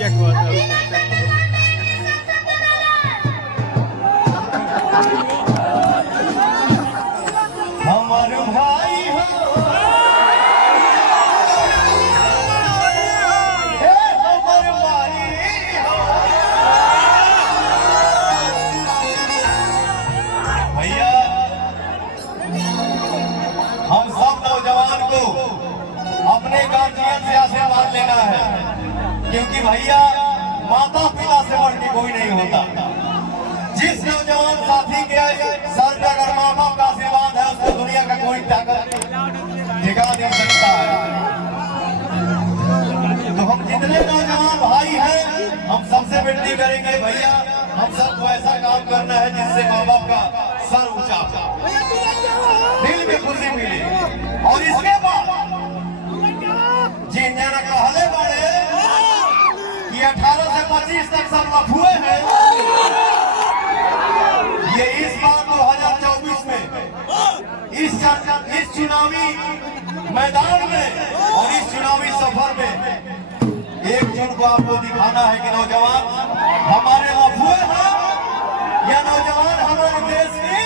हमार भाई हो हमार भाई हो भैया, हम सब नौजवान को अपने गार्जियन से आशीर्वाद लेना है, क्योंकि भैया माता पिता से बढ़ के कोई नहीं होता। जिस नौजवान साथी के सर पे अगर माँ बाप का आशीर्वाद है, उसको दुनिया का कोई ताकत ठिका नहीं सकता है। तो हम जितने नौजवान भाई हैं, हम सबसे विनती करेंगे भैया, हम सबको ऐसा काम करना है जिससे माँ बाप का सर ऊंचा, दिल में खुशी मिले। और इसके बाद जिन जना कहले बड़े कि 18 से 25 तक सब लफुए हैं, ये इस बार 2024 में इस चुनावी मैदान में और इस चुनावी सफर में 1 जून को आपको दिखाना है कि नौजवान हमारे लफुए हैं या नौजवान हमारे देश के